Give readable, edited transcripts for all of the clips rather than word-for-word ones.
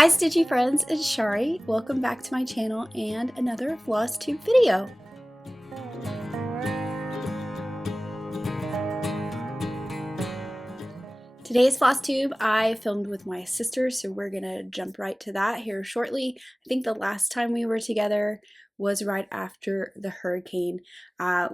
Hi Stitchy friends, it's Chari. Welcome back to my channel and another FLOSSTUBE video. Today's FLOSSTUBE I filmed with my sister, so we're gonna jump right to that here shortly. I think the last time we were together was right after the hurricane.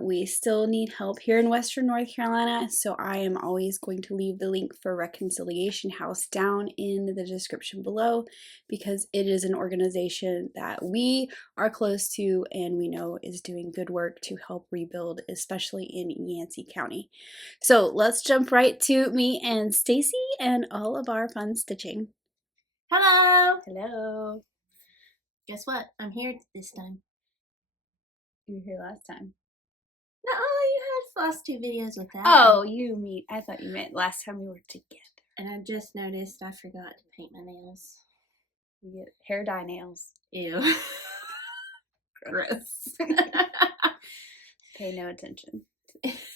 We still need help here in Western North Carolina, so I am always going to leave the link for Reconciliation House down in the description below because it is an organization that we are close to and we know is doing good work to help rebuild, especially in Yancey County. So let's jump right to me and Stacy and all of our fun stitching. Hello! Hello. Guess what? I'm here this time. You were here last time. No, you had FLOSSTUBE videos with that. Oh, I thought you meant last time we were together. And I just noticed I forgot to paint my nails. You get hair dye nails. Ew. Gross. Pay no attention.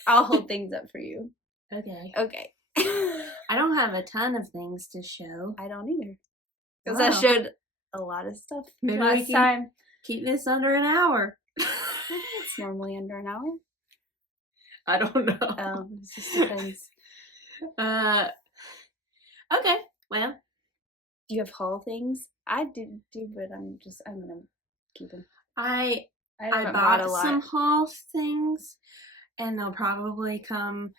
I'll hold things up for you. Okay. Okay. I don't have a ton of things to show. I don't either. Because Wow. I showed a lot of stuff Maybe last we can time. keep this under an hour. It's normally under an hour. I don't know. Oh, it just depends. Okay. Well, Do you have haul things? I do, but I'm gonna keep them. I haven't bought a lot. some haul things, and they'll probably come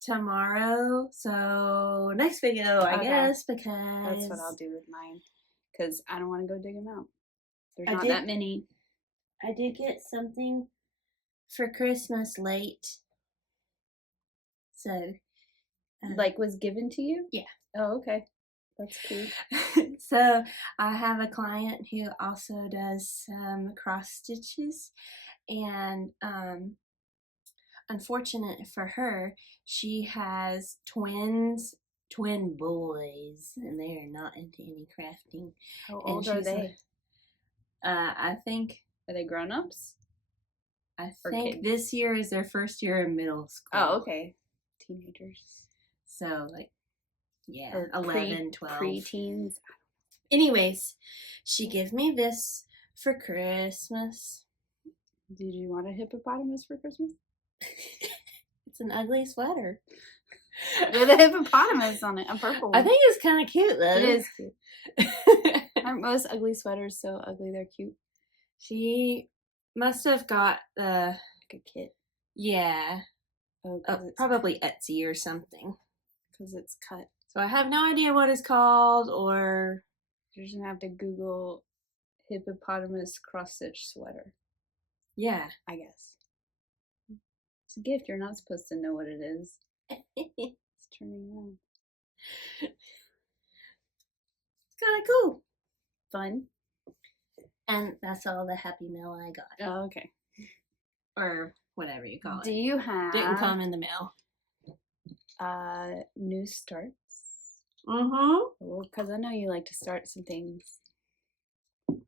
tomorrow. So next video, I Okay. guess, because That's what I'll do with mine. Because I don't want to go dig them out. There's I not did- that many. I did get something for Christmas late. So, Like was given to you? Yeah. Oh, okay. That's cute. so I have a client who also does cross stitches, and unfortunate for her, she has twin boys, and they are not into any crafting. How And old are she's they? like, I think Are they grown-ups? Or think kids? this year is their first year in middle school. Oh, okay. Teenagers. So, like, yeah, Or 11, 12. Pre-teens. Anyways, she gave me this for Christmas. Did you want a hippopotamus for Christmas? It's an ugly sweater. With a hippopotamus on it, a purple one. I think it's kind of cute, though. it is cute. Aren't most ugly sweaters so ugly they're cute? She must have got the, Like a kit. yeah, Oh, probably Etsy or something. because it's cut. So I have no idea what it's called, or You're just gonna have to Google hippopotamus cross-stitch sweater, yeah. I guess. It's a gift. You're not supposed to know what it is. It's turning around. It's kind of cool. Fun. And that's all the happy mail I got. Oh, okay. Or whatever you call it. Do you have Didn't come in the mail. new starts? Mm-hmm. Well, because I know you like to start some things.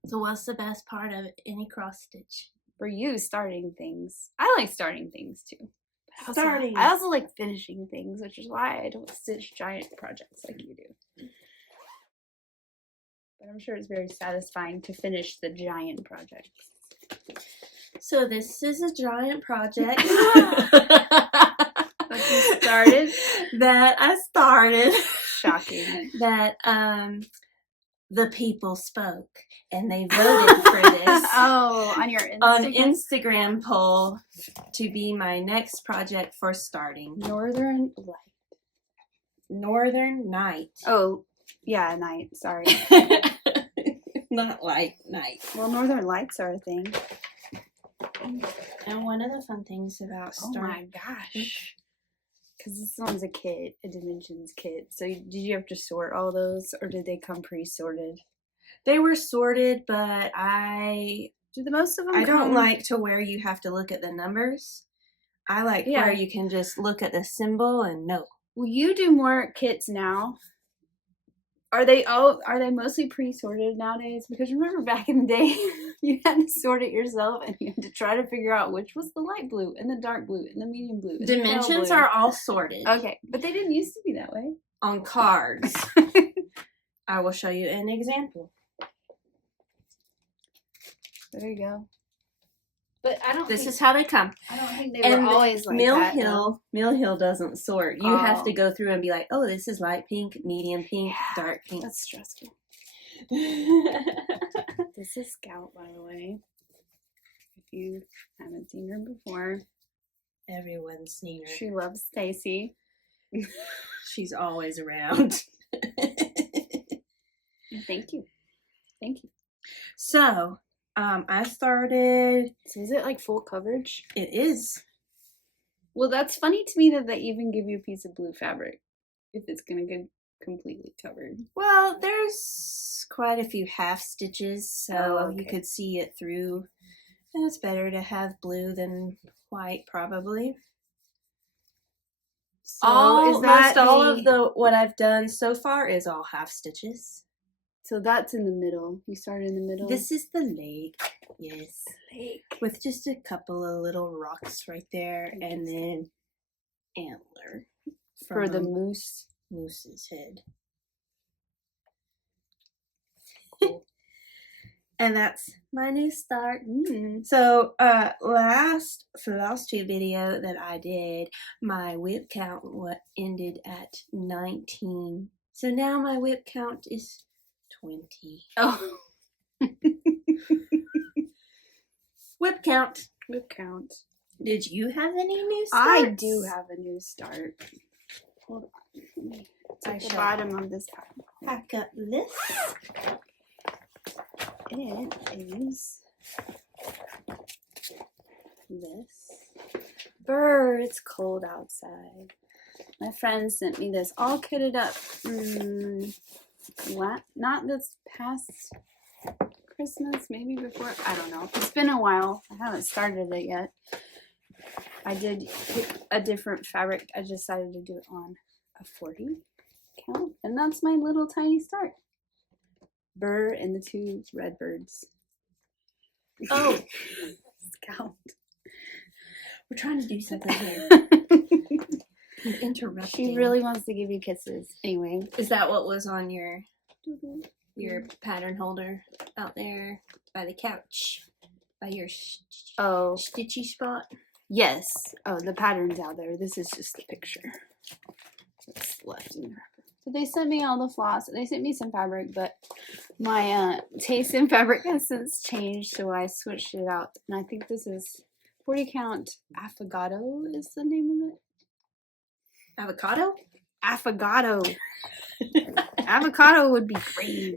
So what's the best part of any cross stitch? For you, starting things. I like starting things too. But Starting. I also like finishing things, which is why I don't stitch giant projects like you do. But I'm sure it's very satisfying to finish the giant projects. So this is a giant project That you started? that I started. Shocking. That the people spoke and they voted for this Oh, on your Instagram? on Instagram poll to be my next project for starting. Northern Light. Northern Night. Oh, yeah, night. Sorry. Not like night. Well, Northern Lights are a thing. And one of the fun things about Oh starting. my gosh. Because this one's a kit, a Dimensions kit. So did you have to sort all those, or did they come pre-sorted? They were sorted, but Do the most of them I don't come- like to where you have to look at the numbers. I like Yeah. where you can just look at the symbol and know. Well, you do more kits now. Are they mostly pre-sorted nowadays? Because remember back in the day, you had to sort it yourself and you had to try to figure out which was the light blue and the dark blue and the medium blue. And the pale Dimensions blue. are all sorted Okay, but they didn't used to be that way. on cards. I will show you an example. There you go. But I don't. This is how they come. I don't think they And were always like Mill that. Hill, Mill Hill doesn't sort. You have Oh. to go through and be like, oh, this is light pink, medium pink, Yeah, dark pink. That's stressful. This is Scout, by the way. If you haven't seen her before, Everyone's seen her. she loves Staci. She's always around. Thank you. Thank you. So, I started. So is it like full coverage? It is. Well, that's funny to me that they even give you a piece of blue fabric if it's gonna get completely covered. Well, there's quite a few half stitches, so Oh, you okay. could see it through. And it's better to have blue than white, probably. So Oh, is that most all of the what I've done so far is all half stitches. So that's in the middle. You started in the middle. This is the lake, yes, lake. with just a couple of little rocks right there, and then antler For the from moose's head. Cool. And that's my new start. So last FLOSSTUBE video that I did, my whip count ended at 19. So now my whip count is 20. Oh. Whip count. Whip count. Did you have any new starts? I do have a new start. Hold on. Let me take the shall bottom of this pack. pack up this. It is this. Brr, it's cold outside. My friend sent me this all kitted up. Not this past Christmas, maybe before. I don't know. It's been a while. I haven't started it yet. I did pick a different fabric. I decided to do it on a 40 count. And that's my little tiny start. Burr and the two red birds. Oh, Scout. we're trying to do something here. You're interrupting. She really wants to give you kisses. Anyway. Is that what was on your pattern holder out there by the couch? By your stitchy spot? Yes. Oh, the pattern's out there. This is just the picture. It's left in the wrapper. So they sent me all the floss. They sent me some fabric, but my taste in fabric has since changed, so I switched it out. And I think this is 40 count affogato is the name of it. Avocado? Affogato. Avocado would be green.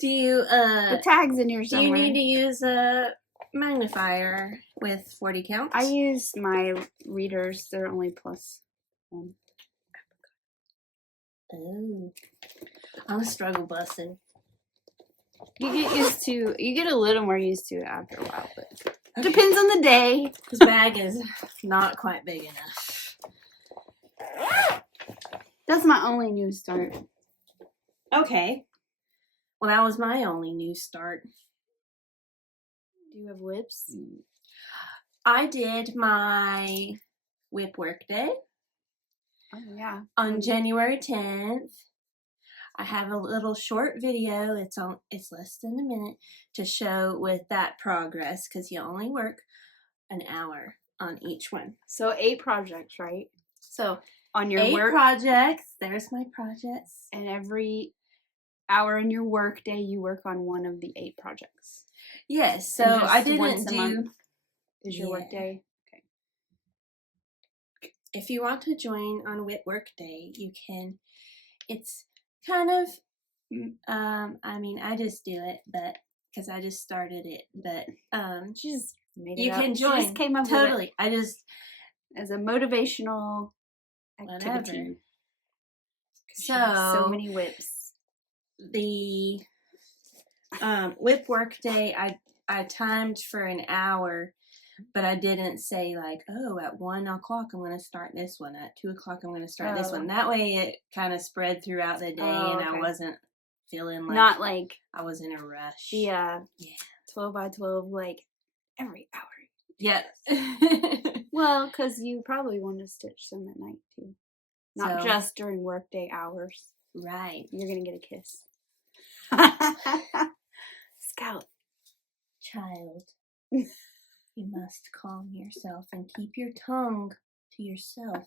Do you The tag's in here do somewhere. you need to use a magnifier with 40 counts? I use my readers. They're only +1. Oh, I'm a struggle bussin'. You get a little more used to it after a while, but depends on the day. This bag is not quite big enough. That's my only new start. Okay. Well, that was my only new start. Do you have whips? I did my whip work day Oh yeah. on January 10th. I have a little short video. It's less than a minute to show with that progress because you only work an hour on each one. So 8 projects, right? So On your 8 work projects. There's my projects. and every hour in your work day you work on one of the 8 projects. Yes. So And just I didn't once a do. month is your work Yeah. day. If you want to join on Whip Work Day, you can. It's kind of. I mean, I just do it, but because I just started it, but She just made it you up. can She join. just came up Totally. with I just it as a motivational activity. whatever. She has so many whips. The Whip Work Day, I timed for an hour, but I didn't say like, oh, at 1 o'clock I'm going to start this one. At 2 o'clock I'm going to start this one. That way it kind of spread throughout the day, and I wasn't feeling like not like I was in a rush. the 12 by 12 like every hour. Yeah. Well, because you probably want to stitch some at night too, not So- just during workday hours. Right. You're gonna get a kiss. Scout. Child, you must calm yourself and keep your tongue to yourself.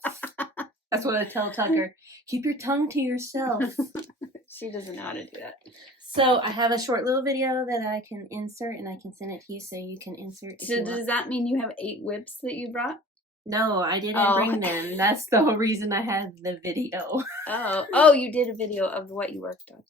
That's what I tell Tucker. Keep your tongue to yourself. She doesn't know how to do that. So I have a short little video that I can insert, and I can send it to you so you can insert. So does that mean you have 8 whips that you brought? No, I didn't bring them. That's the whole reason I had the video. Oh, you did a video of what you worked on.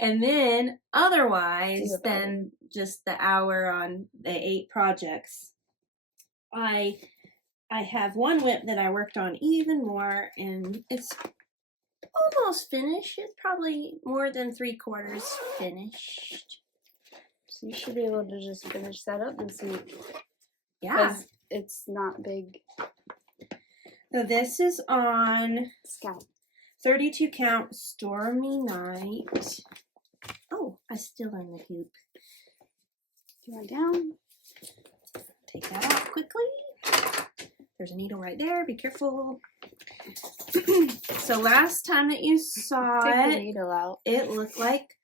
And then otherwise than just the hour on the 8 projects, I have one whip that I worked on even more, and it's almost finished. It's probably more than 3/4 finished. So you should be able to just finish that up and see. Yeah. Because it's not big. So this is on Scout. 32 count Stormy Night. Oh, I still in the hoop. You want down? Take that out quickly. There's a needle right there. Be careful. So last time that you saw Take the it, needle out. it looked like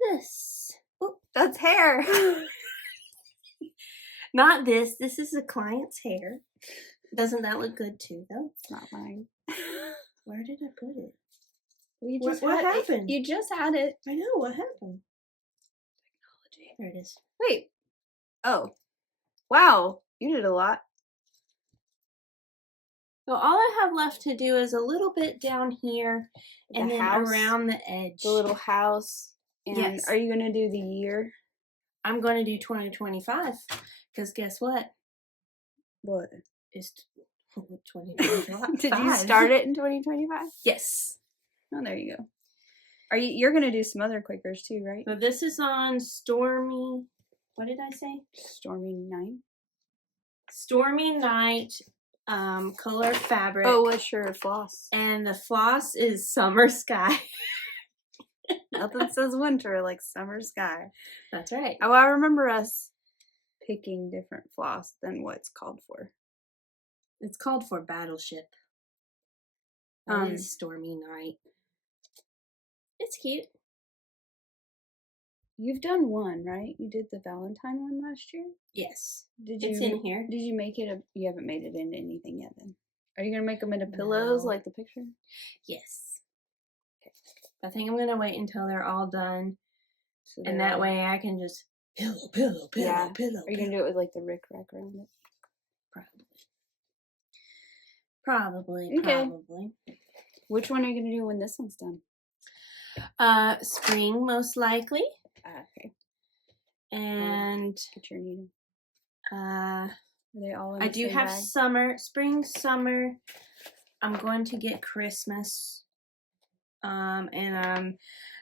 this. Oh, that's hair. Not this. This is a client's hair. Doesn't that look good too, though? It's not mine. Where did I put it? Well, you What happened? You just had it. I know. What happened? Technology. There it is. Wait. Oh. Wow. You did a lot. So all I have left to do is a little bit down here and then around the edge. The little house. And yes. Are you going to do the year? I'm going to do 2025. Because guess what? What? It's 2025. Did you start it in 2025? Yes. Oh, there you go. You're going to do some other Quakers too, right? So this is on Stormy, what did I say? Stormy Night. Stormy Night color fabric. Oh, what's your floss? And the floss is Summer Sky. Nothing says winter like summer sky. That's right. Oh, I remember us picking different floss than what's called for. It's called for Battleship. That is Stormy Night. It's cute. You've done one, right? You did the Valentine one last year? Yes. Did you? It's in here. Did you make it you haven't made it into anything yet then? Are you going to make them into pillows like the picture? Yes. Okay. I think I'm going to wait until they're all done. So and that way I can just pillow. Are you going to do it with like the Rick Rack around it? Probably. Okay. Which one are you going to do when this one's done? Spring, most likely. Okay. And get your needle. Are they all in I the do same have bag? spring, summer. I'm going to get Christmas. And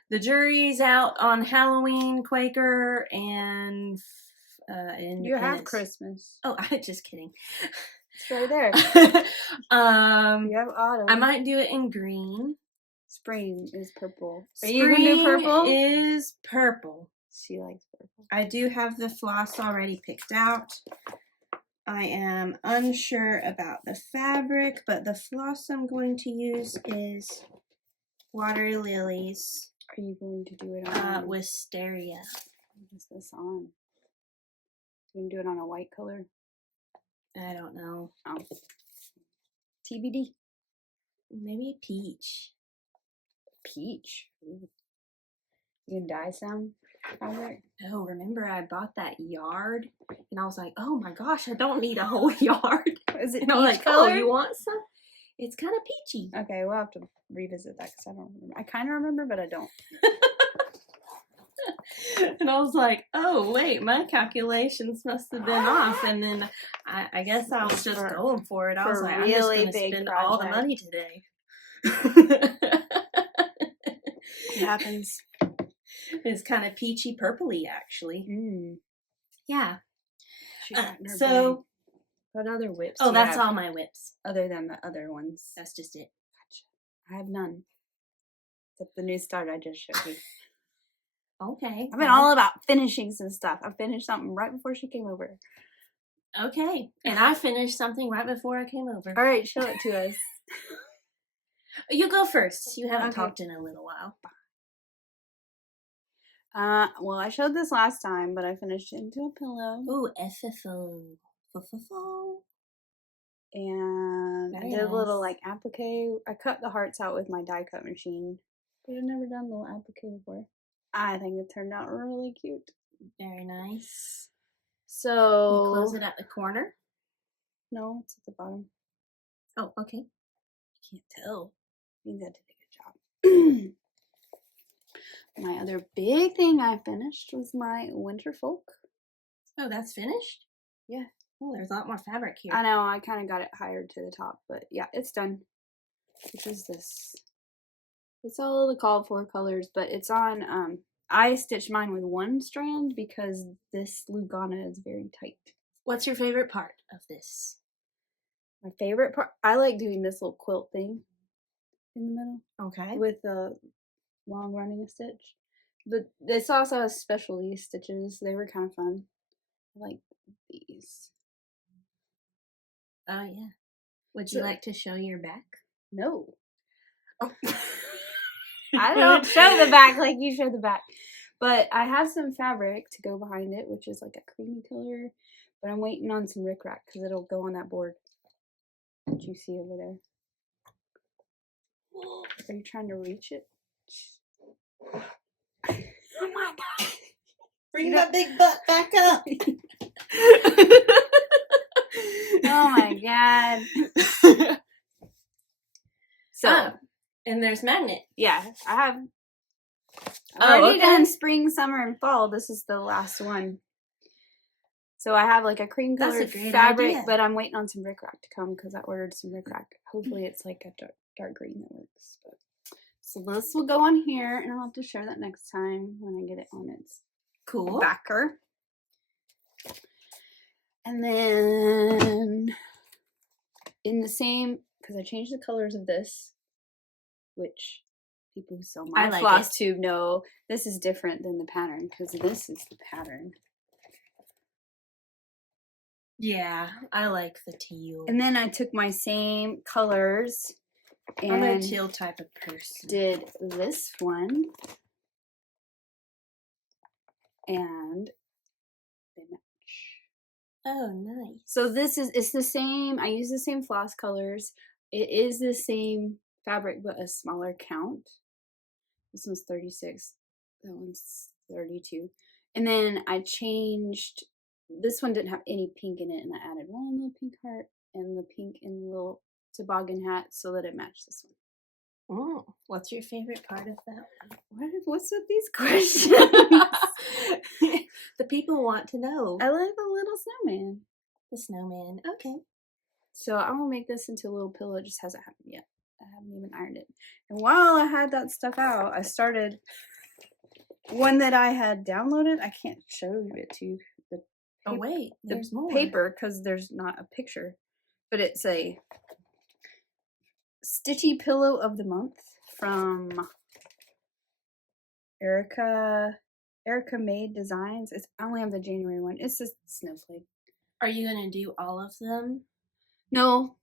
the jury's out on Halloween, Quaker, and you have Christmas. Oh, I'm just kidding. It's right there. You have autumn. I might do it in green. Spring is purple. Are Spring you gonna do purple? Is purple. She likes purple. I do have the floss already picked out. I am unsure about the fabric, but the floss I'm going to use is Water Lilies. Are you going to do it on Wisteria? What is this on? You can do it on a white color. I don't know. Oh. TBD. Maybe peach. Peach. Ooh. You can dye some fabric? No, remember I bought that yard and I was like, oh my gosh, I don't need a whole yard. Is it And I'm peach like, color? oh, you want some? It's kind of peachy. Okay, we'll have to revisit that because I don't remember. I kind of remember, but I don't. And I was like, oh, wait, my calculations must have been off. And then I guess I was just going for it. I was like, I'm just going to spend all the money today. It happens. It's kind of peachy purpley, actually. Mm. Yeah. So, what other whips? Oh, that's all my whips. Other than the other ones. That's just it. Gotcha. I have none. Except the new start I just showed you. Okay. I've been all about finishing some stuff. I finished something right before she came over. Okay. And I finished something right before I came over. All right, show it to us. You go first. You haven't talked in a little while. Well, I showed this last time, but I finished it into a pillow. Ooh, FFO. F-f-o. And Very I did a little nice. like applique. I cut the hearts out with my die cut machine. But I've never done a little applique before. I think it turned out really cute. Very nice. So You close it at the corner? No, it's at the bottom. Oh, okay. You can't tell. Means I did a good job. My other big thing I finished was my Winter Folk. Oh, that's finished? Yeah. Oh, there's a lot more fabric here. I know, I kind of got it higher to the top, but yeah, it's done. Which is this? It's all the called for colors, but it's on, I stitched mine with one strand because this Lugana is very tight. What's your favorite part of this? My favorite part, I like doing this little quilt thing in the middle. Okay. With the long running stitch. But this also has specialty stitches. They were kind of fun. I like these. Oh, yeah. Would you like to show your back? No. Oh. I don't show the back like you show the back. But I have some fabric to go behind it, which is like a creamy color. But I'm waiting on some rickrack because it'll go on that board that you see over there. Are you trying to reach it? Oh my god. Bring that big butt back up. Oh my god. So, and there's magnet. Yeah, I've already done spring, summer, and fall. This is the last one. So I have like a cream colored fabric, idea. but I'm waiting on some rickrack to come because I ordered some rickrack. Hopefully it's like a dark green that works. But. So this will go on here, and I'll have to share that next time when I get it on its backer. And then in the same, because I changed the colors of this, which people who sell my floss tube know this is different than the pattern because this is the pattern. Yeah, I like the teal. And then I took my same colors and I'm a teal type of person. Did this one. And they match. Oh, nice. So it's the same. I use the same floss colors. It is the same fabric, but a smaller count. This one's 36. That one's 32. And then I changed. This one didn't have any pink in it, and I added one little pink heart and the pink in the little toboggan hat so that it matched this one. Oh, what's your favorite part of that one? What's with these questions? The people want to know. I like the little snowman. The snowman. Okay. So I'm gonna make this into a little pillow. It just hasn't happened yet. I haven't even ironed it. And while I had that stuff out, I started one that I had downloaded. I can't show it to you. Oh wait, there's more paper because there's not a picture, but it's a stitchy pillow of the month from Erica Made Designs. I only have the January one. It's just snowflake. Are you gonna do all of them? No,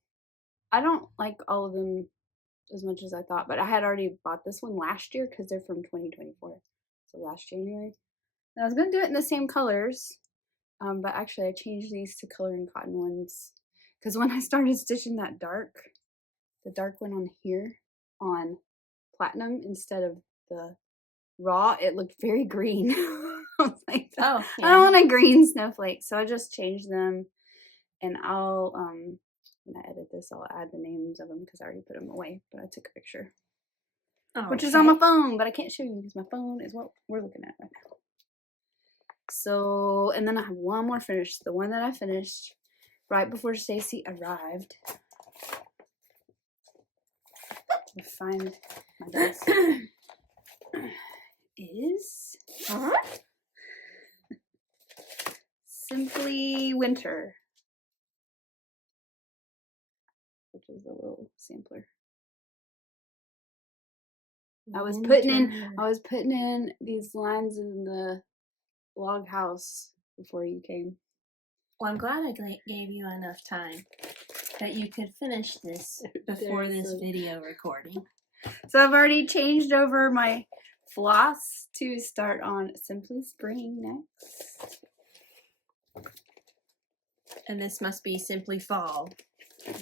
I don't like all of them as much as I thought, but I had already bought this one last year because they're from 2024, so last January. And I was gonna do it in the same colors. But actually I changed these to coloring cotton ones because when I started stitching that the dark one on here on platinum instead of the raw, it looked very green. I was like, oh, yeah. I don't want a green snowflake. So I just changed them, and I'll When I edit this, I'll add the names of them because I already put them away, but I took a picture. Okay. Which is on my phone, but I can't show you because my phone is what we're looking at right now. So, and then I have one more finished. The one that I finished right before Staci arrived. Let me find my desk. Is Simply Winter, which is a little sampler. I was putting in these lines in the log house before you came. Well, I'm glad I gave you enough time that you could finish this before this video recording. So I've already changed over my floss to start on Simply Spring next. And this must be Simply Fall.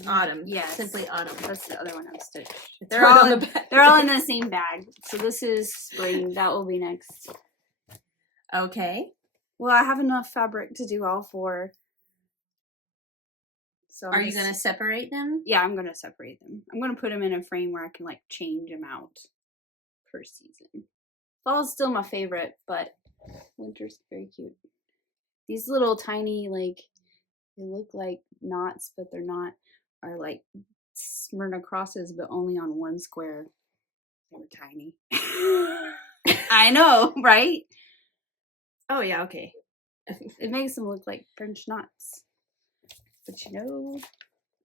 Autumn. Yes. Simply Autumn. That's the other one I'm stitched. They're all on the back. They're all in the same bag. So this is spring. That will be next. Okay. Well, I have enough fabric to do all four. So are you going to separate them? Yeah, I'm going to separate them. I'm going to put them in a frame where I can like change them out per season. Fall's still my favorite, but winter's very cute. These little tiny, like, they look like knots, but they're not, are like Smyrna crosses, but only on one square. They're tiny. I know, right? Oh, yeah, okay. It makes them look like French knots. But you know,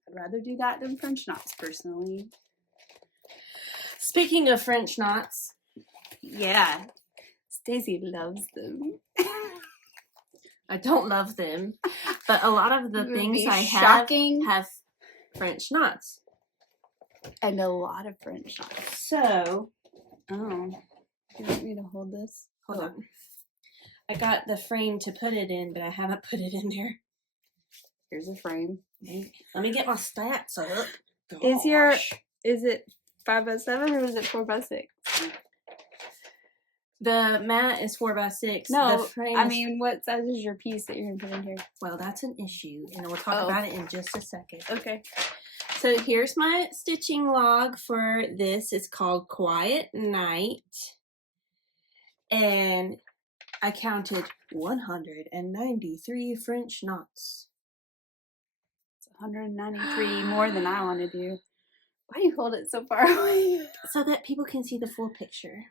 I'd rather do that than French knots, personally. Speaking of French knots. Yeah. Staci loves them. I don't love them, but a lot of the things I have French knots. And a lot of French knots. So, you want me to hold this? Hold on. I got the frame to put it in, but I haven't put it in there. Here's a frame. Let me get my stats up. Gosh. Is it 5x7 or is it 4x6? The mat is 4x6. No, the frame I mean, what size is your piece that you're going to put in here? Well, that's an issue, and we'll talk about it in just a second. Okay. So here's my stitching log for this. It's called Quiet Night. And I counted 193 French knots. It's 193 more than I want to do. Why do you hold it so far away? So that people can see the full picture.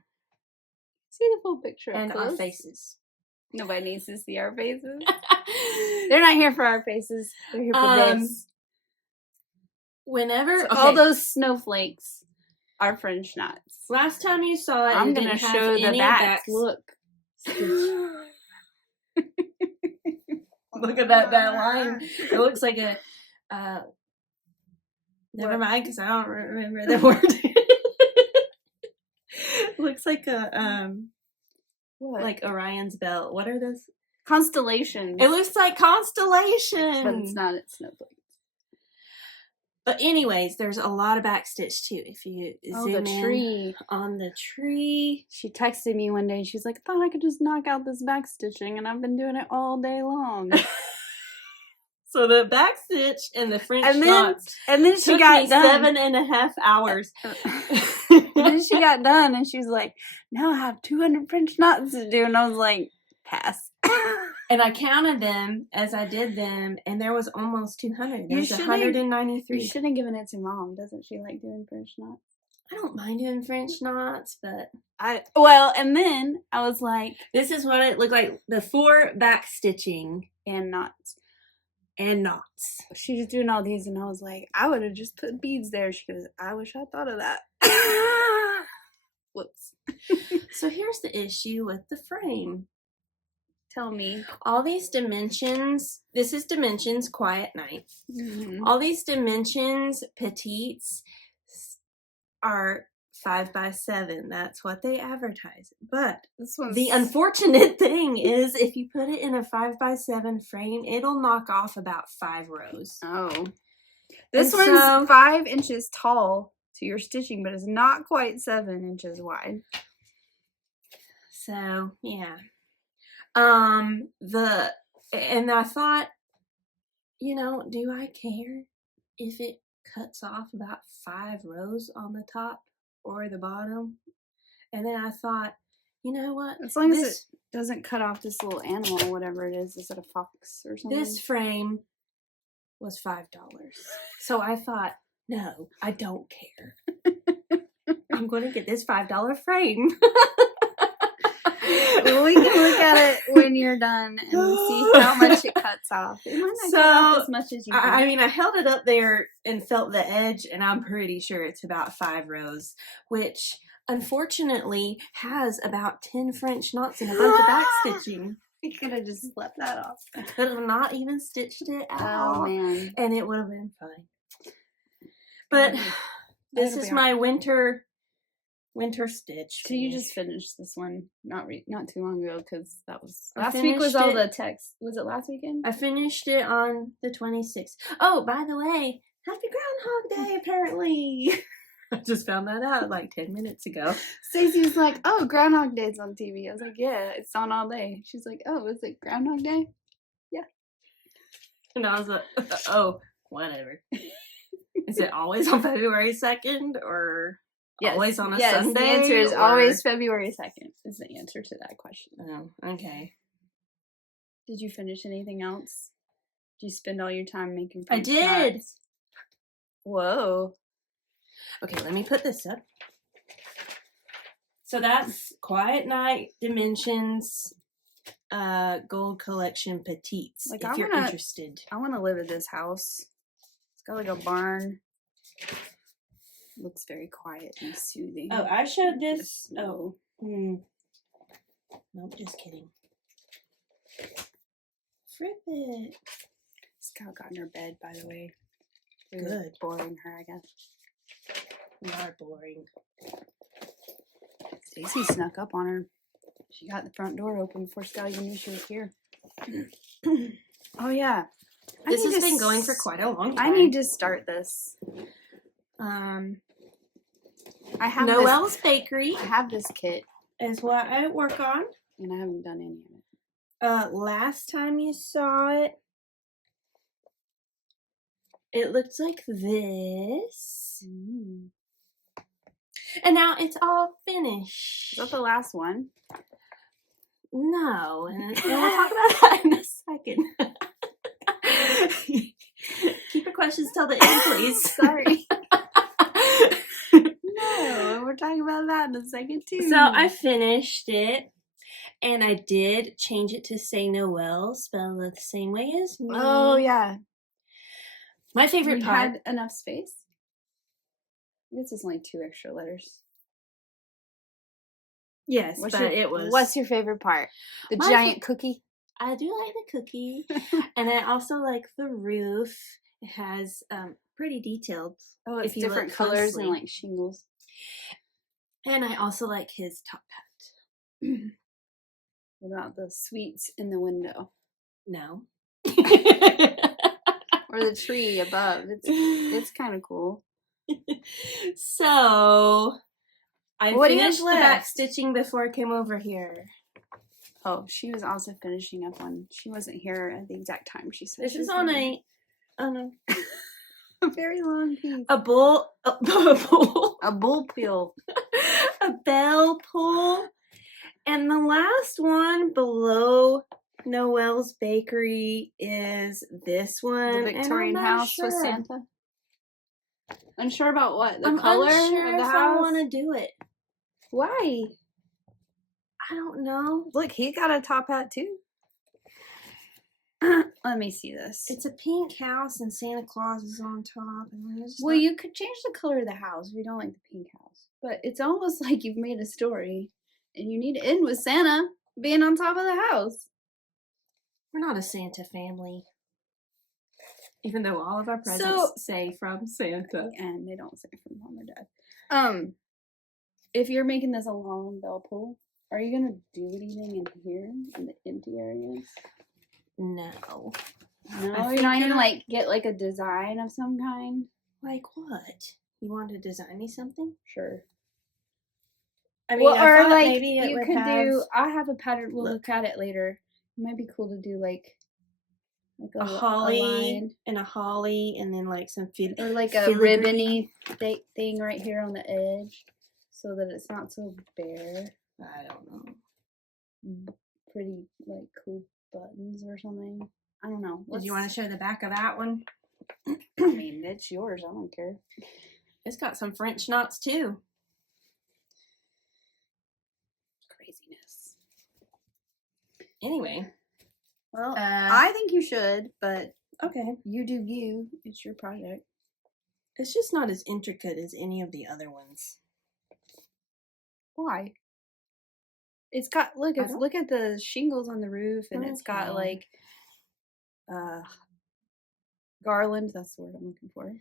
See the full picture and close. Our faces. Nobody needs to see our faces. They're not here for our faces. They're here for this. Whenever all those snowflakes are French knots. Last time you saw it, I'm gonna show the backs. Look. Look at that line. It looks like a. Never mind, because I don't remember the word. Looks like a what? Like Orion's belt. What are those? Constellations. It looks like constellations. But it's not. It's snowflakes. But anyways, there's a lot of backstitch too. If you zoom in on the tree. She texted me one day. She was like, I thought I could just knock out this backstitching, and I've been doing it all day long. So the backstitch and the French knots. And then she got done. 7.5 hours. And then she got done, and she's like, now I have 200 French knots to do. And I was like, pass. And I counted them as I did them, and there was almost 200. There was 193. You should have given it to Mom. Doesn't she like doing French knots? I don't mind doing French knots, but and then I was like, this is what it looked like before backstitching and knots. And knots. She was doing all these, and I was like, I would have just put beads there. She goes, I wish I thought of that. Whoops. So here's the issue with the frame. Tell me. All these dimensions, this is dimensions, Quiet Night. Mm-hmm. All these dimensions, petites, are 5x7. That's what they advertise. But the unfortunate thing is, if you put it in a 5x7 frame, it'll knock off about 5 rows. Oh. This one's 5 inches tall to your stitching, but it's not quite 7 inches wide. So, yeah. And I thought, do I care? if it cuts off about 5 rows on the top or the bottom. And then I thought, you know what? As long as it doesn't cut off this little animal, whatever it is. Is it a fox or something? This frame was $5. So I thought, no, I don't care. I'm going to get this $5 frame. Well, we can look at it when you're done and see how much it cuts off. It might not cut off as much as you think. I mean, I held it up there and felt the edge, and I'm pretty sure it's about 5 rows, which unfortunately has about 10 French knots and a bunch of back stitching. You could have just left that off. I could have not even stitched it at all. Oh, man. And it would have been fine. But this is my winter stitch. So you just finished this one not too long ago, because that was last week was all the text. Was it last weekend? I finished it on the 26th. Oh, by the way, happy Groundhog Day, apparently. I just found that out like 10 minutes ago. Stacey was like, oh, Groundhog Day's on TV. I was like, yeah, it's on all day. She's like, oh, is it Groundhog Day? Yeah. And I was like, oh, whatever. Is it always on February 2nd or always on a Sunday? The answer is always February 2nd is the answer to that question. Oh, okay. Did you finish anything else? Did you spend all your time making I did. Knots? Whoa. Okay, let me put this up. So that's Quiet Night Dimensions Gold Collection Petites, like, if you're interested. I want to live in this house. It's got like a barn. Looks very quiet and soothing. Oh, I showed this. Oh. Nope, just kidding. Frick it. Scout got in her bed, by the way. Good. Boring her, I guess. We are boring. Stacey snuck up on her. She got the front door open before Scout even knew she was here. Oh, yeah. This has been going for quite a long time. I need to start this. I have Noelle's Bakery. I have this kit. Is what I work on. And I haven't done any of it. Last time you saw it, it looked like this. And now it's all finished. Is that the last one? No. And we'll talk about that in a second. Keep your questions till the end, please. Sorry. No, we're talking about that in a second, too. So I finished it. And I did change it to say Noelle, spelled the same way as me. Oh, yeah. My favorite part. Had enough space? I guess it's only 2 extra letters. Yes, it was. What's your favorite part? The giant cookie? I do like the cookie. And I also like the roof. It has pretty detailed. Oh, it's different colors and like shingles. And I also like his top hat. What about the sweets in the window? No. Or the tree above. It's kind of cool. So, I finished the back stitching before I came over here. Oh, she was also finishing up one. She wasn't here at the exact time she said. This is on a very long piece. A bull peel. A bell pull. And the last one below Noelle's Bakery is this one. The Victorian house with Santa. Unsure about what? The color unsure of the if house? I want to do it. Why? I don't know. Look, he got a top hat too. Let me see this. It's a pink house and Santa Claus is on top. And well, you could change the color of the house if you don't like the pink house. But it's almost like you've made a story. And you need to end with Santa being on top of the house. We're not a Santa family. Even though all of our presents say from Santa. And they don't say from Mom or Dad. If you're making this a long bell pull, are you going to do anything in here? In the empty areas? No. No, you're not going to like get like a design of some kind? Like what? You want to design me something? Sure. I mean, I thought like maybe I have a pattern. We'll look at it later. It might be cool to do like Like a holly and a holly, and then like some or like a filigree. ribbony thing right here on the edge, so that it's not so bare. I don't know. Pretty like cool buttons or something. I don't know. Did you want to show the back of that one? I mean, it's yours. I don't care. It's got some French knots too. Craziness. Anyway. Well, I think you should, but okay. You do you. It's your project. It's just not as intricate as any of the other ones. Why? It's got look at the shingles on the roof, and it's got like garland, that's the word I'm looking for.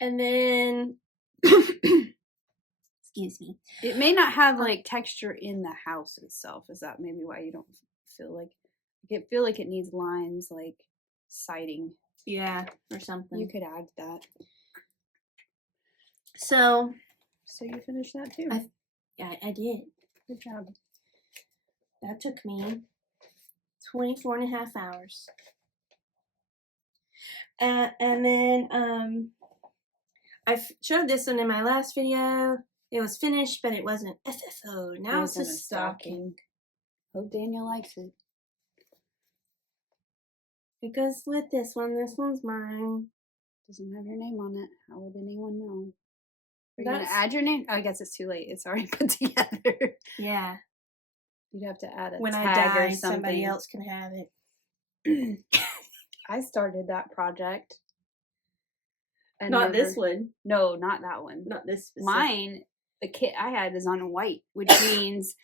And then excuse me. It may not have like texture in the house itself. Is that maybe why you don't feel like it needs lines like siding? Yeah, or something. You could add that. So you finished that too. I did. Good job. That took me 24 and a half hours. And then I showed this one in my last video. It was finished, but it wasn't FFO. Now it's a stocking. Hope Daniel likes it. It goes with this one. This one's mine. Doesn't have your name on it. How would anyone know? Are you gonna add your name? Oh, I guess it's too late. It's already put together. Yeah. You'd have to add a when tag I die, or something. somebody else can have it. I started that project. And not this one. No, not that one. Not this specific. Mine, the kit I had is on white, which means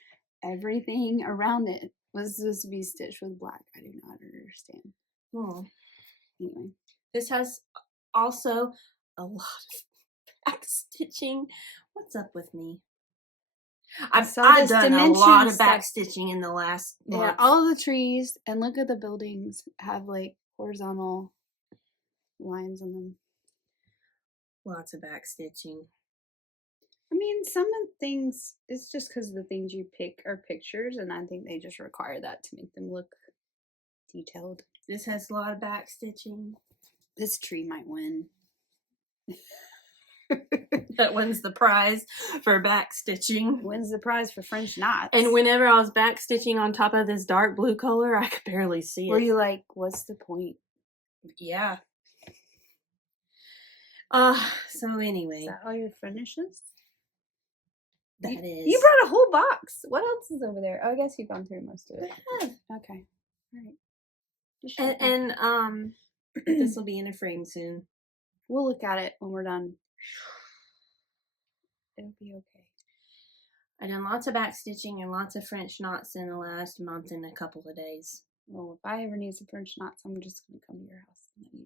everything around it was supposed to be stitched with black. I do not understand. Oh. Anyway. This has also a lot of back stitching. What's up with me? I've done a lot of back stitching in the last month. Yeah, all the trees, and look at the buildings have like horizontal lines on them. Lots of back stitching. I mean, some of the things, it's just because the things you pick are pictures, and I think they just require that to make them look detailed. This has a lot of back stitching. This tree might win. That wins the prize for back stitching. Wins the prize for French knots. And whenever I was back stitching on top of this dark blue color, I could barely see it. Were you like, what's the point? Yeah. So anyway. Is that all your finishes? That is. You brought a whole box. What else is over there? Oh, I guess you've gone through most of it. Okay. All right. And this will be in a frame soon. We'll look at it when we're done. It'll be okay. I've done lots of back stitching and lots of French knots in the last month and a couple of days. Well, if I ever need some French knots, I'm just going to come to your house and let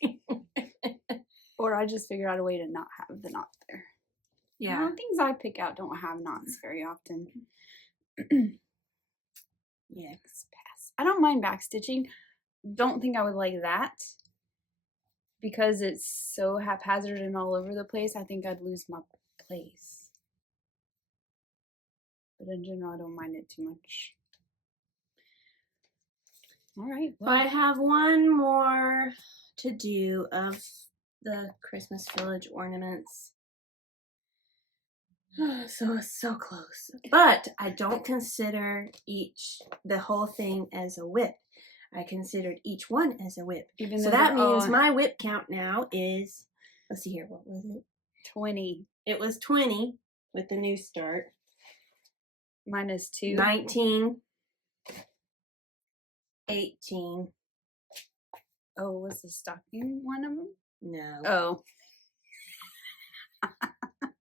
you do it. Or I just figure out a way to not have the knot there. Yeah. Well, things I pick out don't have knots very often. Yeah. Pass. I don't mind back stitching. Don't think I would like that. Because it's so haphazard and all over the place, I think I'd lose my place. But in general, I don't mind it too much. All right. Well, I have one more to do of the Christmas village ornaments. So it's so close. But I don't consider the whole thing as a whip. I considered each one as a whip. So that means my whip count now is, let's see here, what was it? 20. It was 20 with the new start. Mine is 2. 19. 18. Oh, was the stocking one of them? No. Oh.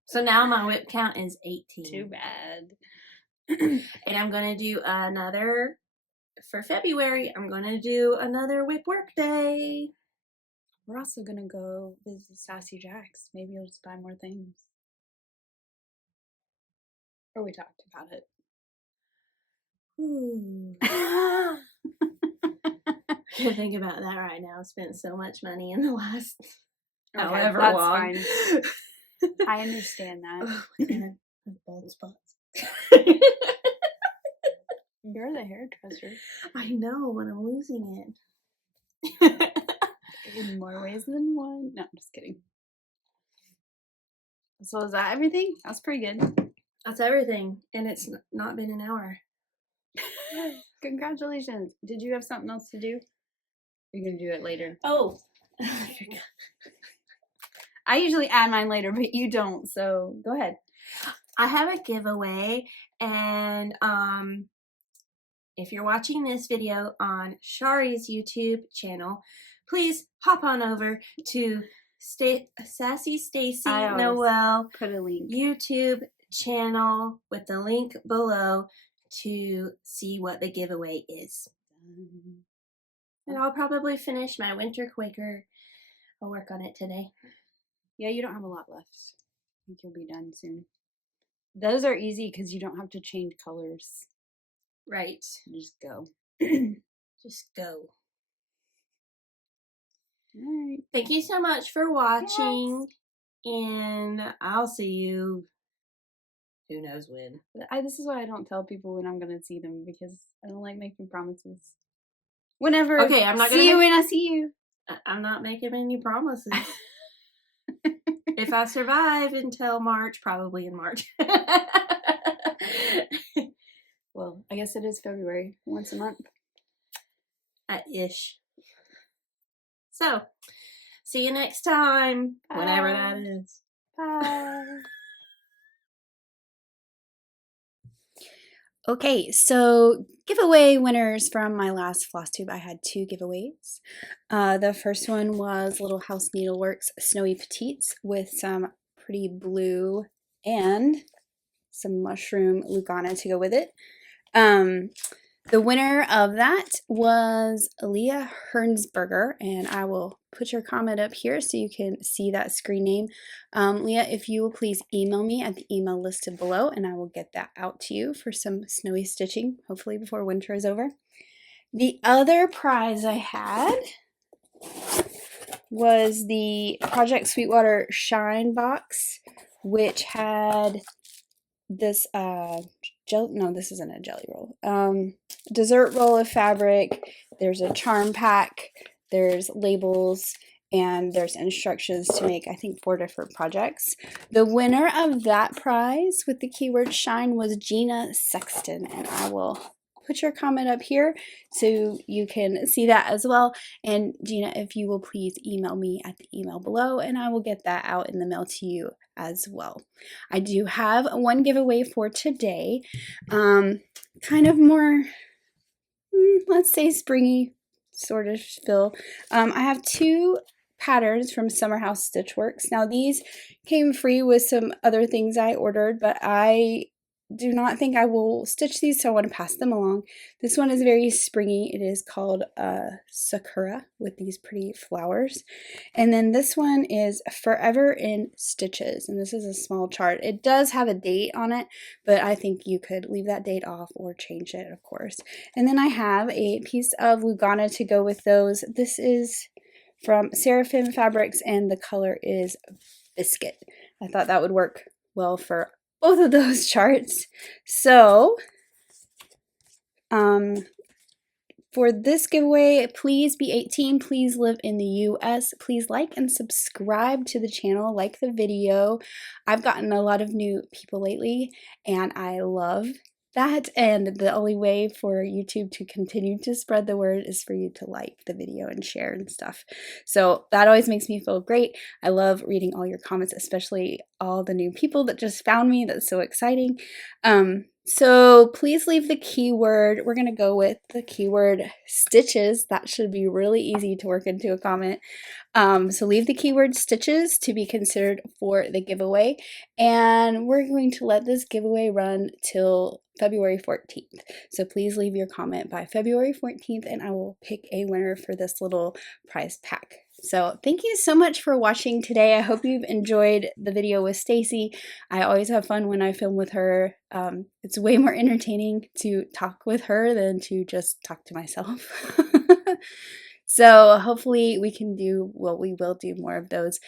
So now my whip count is 18. Too bad. And I'm going to do another, for February, I'm going to do another whip work day. We're also going to go visit Sassy Jack's. Maybe you'll just buy more things. Or we talked about it. Ooh. I can't think about that right now. I've spent so much money in the last however that's long. Fine. I understand that. Oh my God. Bald spots. You're the hairdresser. I know, but I'm losing it. In more ways than one. No, I'm just kidding. So is that everything? That's pretty good. That's everything, and it's not been an hour. Congratulations. Did you have something else to do? You're going to do it later. Oh. I usually add mine later, but you don't, so go ahead. I have a giveaway, and if you're watching this video on Chari's YouTube channel, please hop on over to Sassy Stacy Noel put a link. YouTube channel with the link below to see what the giveaway is. And I'll probably finish my winter Quaker. I'll work on it today. Yeah, you don't have a lot left. I think you'll be done soon. Those are easy because you don't have to change colors. Right. Just go. Just go. All right. Thank you so much for watching. Yes. And I'll see you who knows when. This is why I don't tell people when I'm going to see them, because I don't like making promises. Whenever. Okay, I'm not going to see you when I see you. I'm not making any promises. If I survive until March, probably in March. Well, I guess it is February, once a month. Ish. So, see you next time, whenever that is. Bye. Okay, so giveaway winners from my last FLOSSTUBE. I had 2 giveaways. The first one was Little House Needleworks Snowy Petites with some pretty blue and some mushroom Lugana to go with it. The winner of that was Leah Hernsberger, and I will put your comment up here so you can see that screen name. Leah, if you will please email me at the email listed below, and I will get that out to you for some snowy stitching, hopefully before winter is over. The other prize I had was the Project Sweetwater Shine box, which had this this isn't a jelly roll, dessert roll of fabric. There's a charm pack, there's labels, and there's instructions to make, I think, 4 different projects. The winner of that prize with the keyword shine was Gina Sexton, and I will put your comment up here so you can see that as well. And Gina, if you will please email me at the email below, and I will get that out in the mail to you as well. I do have one giveaway for today, kind of more, let's say, springy sort of feel. I have 2 patterns from Summer House Stitchworks. Now these came free with some other things I ordered, but I do not think I will stitch these, so I want to pass them along. This one is very springy. It is called Sakura with these pretty flowers. And then this one is Forever in Stitches, and this is a small chart. It does have a date on it, but I think you could leave that date off or change it, of course. And then I have a piece of Lugana to go with those. This is from Seraphim Fabrics, and the color is Biscuit. I thought that would work well for both of those charts. So for this giveaway, please be 18, please live in the US, please like and subscribe to the channel, like the video. I've gotten a lot of new people lately, and I love that, and the only way for YouTube to continue to spread the word is for you to like the video and share and stuff. So that always makes me feel great. I love reading all your comments, especially all the new people that just found me. That's so exciting. So please leave the keyword. We're going to go with the keyword stitches. That should be really easy to work into a comment. So leave the keyword stitches to be considered for the giveaway. And we're going to let this giveaway run till February 14th. So please leave your comment by February 14th, and I will pick a winner for this little prize pack. So thank you so much for watching today. I hope you've enjoyed the video with Stacy. I always have fun when I film with her. It's way more entertaining to talk with her than to just talk to myself. So hopefully we can do, well, we will do more of those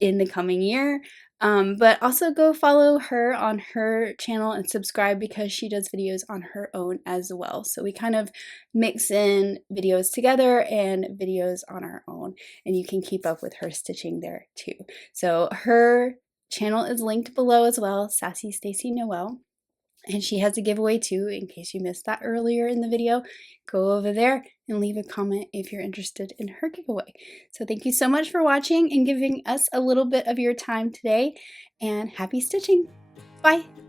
in the coming year. But also go follow her on her channel and subscribe because she does videos on her own as well. So we kind of mix in videos together and videos on our own, and you can keep up with her stitching there too. So her channel is linked below as well, Sassy Stacy Noel. And she has a giveaway too, in case you missed that earlier in the video. Go over there and leave a comment if you're interested in her giveaway. So thank you so much for watching and giving us a little bit of your time today, and happy stitching. Bye!